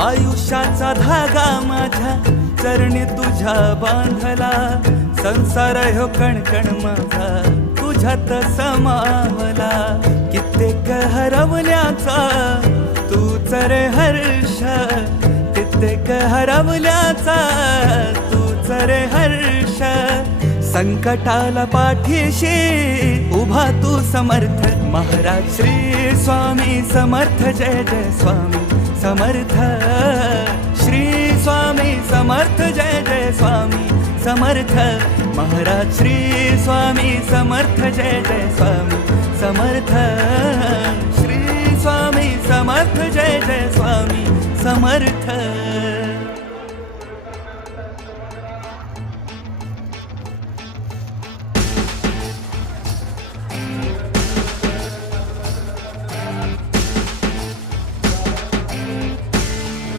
आयुष्याचा धागा माझ्या चरणी तुझ्या बांधला, संसार ह्यो कणकण माझा तुझ्यात समावला. कित्येक हरवल्याचा तूच रे हर्ष, कित्येक हरवल्याचा तूच रे हर्ष. संकटाला पाठीशी उभा तू समर्थ, महाराज श्री स्वामी समर्थ. जय जय स्वामी समर्थ, श्री स्वामी समर्थ. जय जय स्वामी समर्थ, महाराज श्री स्वामी समर्थ. जय जय स्वामी समर्थ, श्री स्वामी समर्थ. जय जय स्वामी समर्थ.